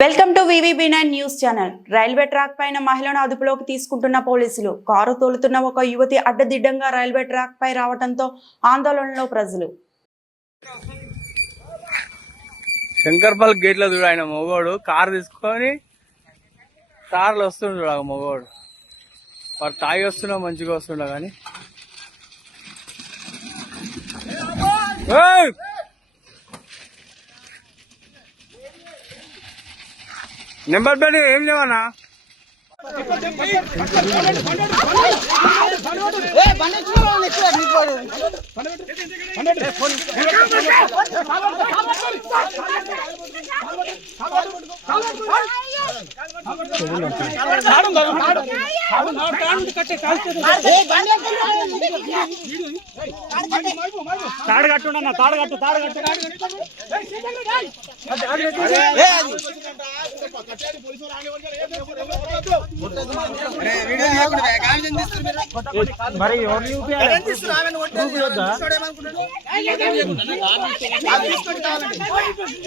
Welcome to VVB9 news channel. Railway track పైన మహిళను అదుపులోకి తీసుకుంటున్న పోలీసులు. కారు తోలుతున్న ఒక యువతి అడ్డదిడ్డంగా రైల్వే ట్రాక్ పై రావడంతో ఆందోళనలో ప్రజలు. శంకర్పల్ గేట్ లో చూడు ఆయన మగవాడు కారు తీసుకొని కార్లు వస్తుండు. మగవాడు వాడు తాగి వస్తున్నా మంచిగా వస్తుండ కానీ నెంబర్ ప్లేట్ ఏం లేవన్నా. తాడు కట్టుండన్నా, తాడు కట్టు, తాడు కట్టు. మరి ఎవరు చూపించాలి?